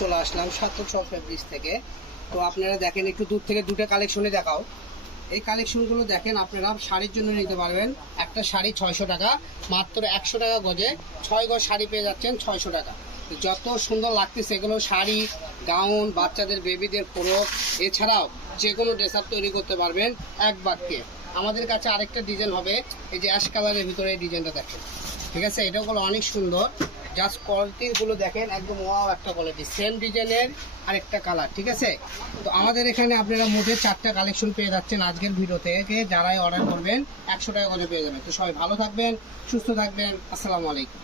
চলে আসলাম সাতচর ফেব্রিক্স থেকে। তো আপনারা দেখেন একটু দূর থেকে দুটো কালেকশনে দেখাও। এই কালেকশনগুলো দেখেন, আপনারা শাড়ির জন্য নিতে পারবেন। একটা শাড়ি 600 টাকা, মাত্র 100 টাকা গজে 6 গজ শাড়ি পেয়ে যাচ্ছেন 600 টাকা। যত সুন্দর লাগতেছে এগুলো শাড়ি, গাউন, বাচ্চাদের বেবিদের ফ্রক, এছাড়াও যে কোনো ড্রেস আপ তৈরি করতে পারবেন এক বাক্যে। আমাদের কাছে আরেকটা ডিজাইন হবে, এই যে অ্যাশ কালারের ভিতরে এই ডিজাইনটা দেখেন, ঠিক আছে? এটাগুলো অনেক সুন্দর, জাস্ট কোয়ালিটিগুলো দেখেন, একদম ওয়াও একটা কোয়ালিটি, সেম ডিজাইনের আরেকটা কালার, ঠিক আছে? তো আমাদের এখানে আপনারা মোটে 4টা কালেকশন পেয়ে যাচ্ছেন আজকের ভিডিও থেকে। যারাই অর্ডার করবেন 100 টাকা করে পেয়ে যাবেন। তো সবাই ভালো থাকবেন, সুস্থ থাকবেন, আসসালামু আলাইকুম।